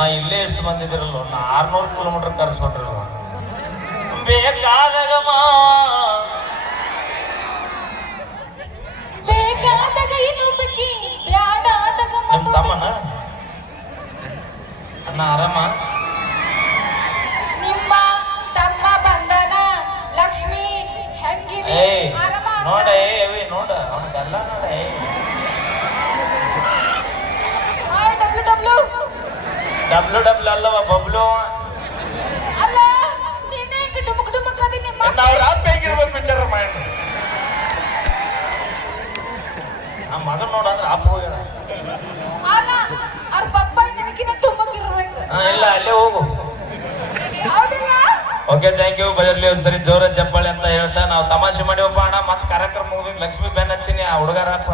ನಾ ಇಲ್ಲೇ ಎಷ್ಟು ಬಂದಿದ್ದೀರಲ್ಲ ನಾ 600 ಕಿಲೋಮೀಟರ್ ಕರ್ಸ್ಕೊಟ್ರಲ್ಲ ಬೇಕಾದಾಗ ಬೇಕಾದಾಗ ಇನ್ನೊಬ್ಬಕಿ ಬ್ಯಾಡಾದಾಗ ನಮ್ಮ ತಮ್ಮನ ಅಣ್ಣ ಆರಾಮ ನಿಮ್ಮ ತಮ್ಮ ಬಂದನ ಲಕ್ಷ್ಮಿ ಹೆಂಗಿದೆ ಏಯ್ ಆರಾಮ ನೋಡ ಏವಿ ನೋಡ ಅವನಿಗೆಲ್ಲ ನೋಡ ಡಬ್ಲ್ಯೂ ಡಬ್ಲ್ಯೂ ಡಬ್ಲ್ಯೂ ಅಲ್ಲವ ಬಬ್ಲು ಅಲ್ಲ ನೀನೇ ಡುಮುಕ್ ಡುಮುಕ್ ಅದಿ ನಿಮ್ಮ ಅವ್ರ ಅಪ್ಪ ಹೆಂಗಿರ್ಬೇಕು ವಿಚಾರ ಮಾಡಿ ಆ ಮಗನ ನೋಡಂದ್ರೆ ಅಪ್ಪ ಹೋಗ್ಯಾಳ ಅಲ್ಲ ಅವ್ರ ಪಪ್ಪ ನಿನಗಿನ ಡುಮುಕ್ ಇರ್ಬೇಕು ಇಲ್ಲ ಅಲ್ಲೇ ಹೋಗು ಹೌದಿಲ್ಲ ಓಕೆ ಥ್ಯಾಂಕ್ ಯು ಬರಲಿ ಒಂದ್ಸರಿ ಜೋರ ಚಪ್ಪಾಳೆ ಅಂತ ಹೇಳ್ತಾ ನಾವು ತಮಾಷೆ ಮಾಡಿವಪ್ಪ ಅಣ್ಣ ಮತ್ತೆ ಕಾರ್ಯಕ್ರಮ ಮುಗಿದ ಲಕ್ಷ್ಮೀ ಬೆನ್ ಹತ್ತೀನಿ ಆ ಹುಡುಗರಪ್ಪ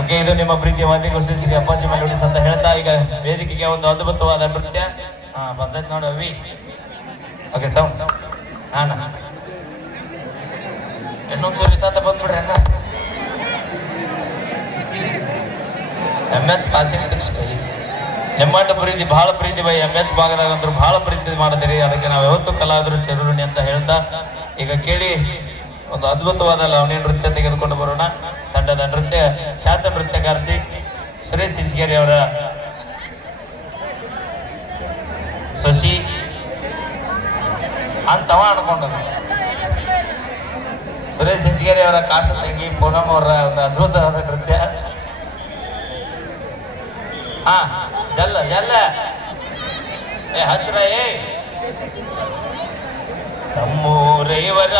ಓಕೆ ಇದು ನಿಮ್ಮ ಪ್ರೀತಿಯ ವಾದಿಗೋಷ್ಠಿ ಶ್ರೀ ಅಪ್ಪಾಜಿ ಮೆಲೋಡಿಸ್ ಅಂತ ಹೇಳ್ತಾ ಈಗ ವೇದಿಕೆಗೆ ಒಂದು ಅದ್ಭುತವಾದ ನೃತ್ಯ ಬಂದೈತೆ ನೋಡಿ ಅವಿ ಓಕೆ ಸೌಂಡ್ ಅಣ್ಣ ಇನ್ನೊಂದ್ಸರಿ ತಾತ ಬಂದ್ಬಿಡ್ರಿ ಹಂಗ MS ಪಾಸಿಂಗ್ ನಿಮ್ಮಟ ಪ್ರೀತಿ ಬಹಳ ಪ್ರೀತಿ ಬೈ MS ಭಾಗದಾಗ ಅಂದ್ರು ಬಹಳ ಪ್ರೀತಿ ಮಾಡಿದಿರಿ ಅದಕ್ಕೆ ನಾವು ಯಾವತ್ತೂ ಕಲಾವಿದರು ಚಿರುಣಿ ಅಂತ ಹೇಳ್ತಾ ಈಗ ಕೇಳಿ ಒಂದು ಅದ್ಭುತವಾದ ಲವಣಿ ನೃತ್ಯ ತೆಗೆದುಕೊಂಡು ಬರೋಣ ತಂಡದ ನೃತ್ಯ ಖ್ಯಾತ ನೃತ್ಯಗಾರ್ತಿ ಸುರೇಶ್ ಇಂಚಗೇರಿ ಅವರ ಶಶಿ ಅಂತವ ಅನ್ಕೊಂಡ ಸುರೇಶ್ ಇಂಚಗೇರಿ ಅವರ ಕಾಸು ತಂಗಿ ಪೂನಮ್ ಅವರ ಒಂದು ಅದ್ಭುತವಾದ ನೃತ್ಯ ಹಾ ಜಲ್ಲ ಜಲ್ಲ ಏ ಹಚ್ರ ಏ ನಮ್ಮೂರೈವರ